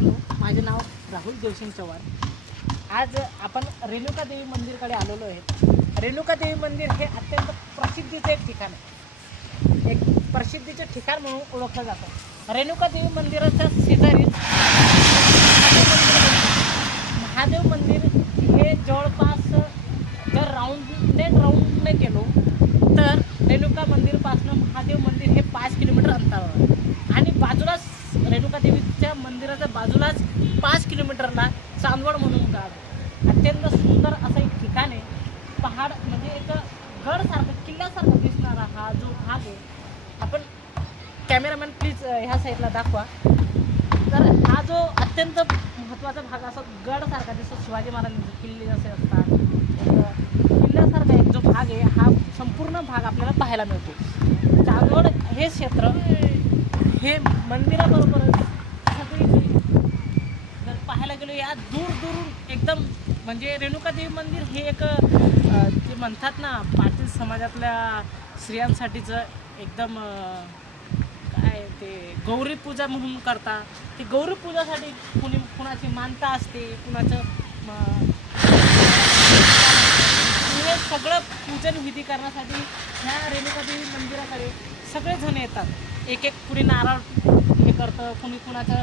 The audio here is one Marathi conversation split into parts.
मित्रांनो, माझे नाव राहुल देवसिंग चव्हाण। आज आपण रेणुका देवी मंदिरकडे आलेलो आहे। रेणुका देवी मंदिर हे अत्यंत प्रसिद्धीचे एक ठिकाण आहे, एक प्रसिद्धीचे ठिकाण म्हणून ओळखलं जातं। रेणुका देवी मंदिराच्या शेजारी महादेव मंदिर हे जवळपास जर राऊंडने गेलो तर रेणुका मंदिरपासून महादेव मंदिर हे 5 किलोमीटर अंतरावर आहे आणि बाजूलाच रेणुका देवीच्या मंदिराच्या बाजूलाच 5 किलोमीटरला चांदवड म्हणून गाव आहे। अत्यंत सुंदर असं एक ठिकाण आहे। पहाड म्हणजे एक गडसारखं किल्ल्यासारखं दिसणारा हा जो भाग आहे, आपण कॅमेरामॅन प्लीज ह्या साईडला दाखवा। तर हा जो अत्यंत महत्त्वाचा भाग असा गडसारखा दिसतो, शिवाजी महाराजांचे किल्ले जसे असतात किल्ल्यासारखा एक जो भाग आहे हा संपूर्ण भाग आपल्याला पाहायला मिळतो। चांदवड हे क्षेत्र हे मंदिराबरोबरच सगळी जर पाहायला गेलो या दूर दूरून एकदम म्हणजे रेणुका देवी मंदिर हे एक ते म्हणतात ना पाटील समाजातल्या स्त्रियांसाठीचं एकदम काय ते गौरी पूजा म्हणून करता। ती गौरी पूजासाठी कुणाची मानता असते, कुणाचं हे सगळं पूजन विधी करण्यासाठी ह्या रेणुका देवी मंदिराकडे सगळेजण येतात। एक कुणी नारळ हे करतं, कुणी कुणाचं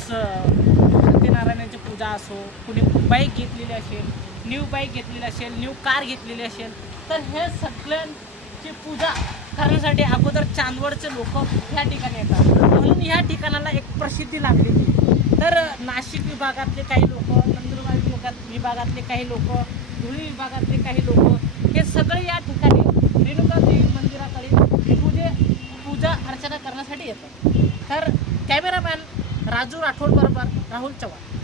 सत्यनारायणाची पूजा असो, कुणी बाईक घेतलेली असेल, न्यू बाईक घेतलेली असेल, न्यू कार घेतलेली असेल, तर हे सगळ्यांची पूजा करण्यासाठी अगोदर चांदवडचे लोक ह्या ठिकाणी येतात। म्हणून ह्या ठिकाणाला एक प्रसिद्धी लागलेली। तर नाशिक विभागातले काही लोक, नंदुरबार विभागातले काही लोक, धुळे विभागातले काही लोक हे सगळे या ठिकाणी रेणुका देवी मंदिराकडे पूजा अर्चना करण्यासाठी येतात। तर कॅमेरामॅन राजू राठोड बरोबर राहुल चव्हाण।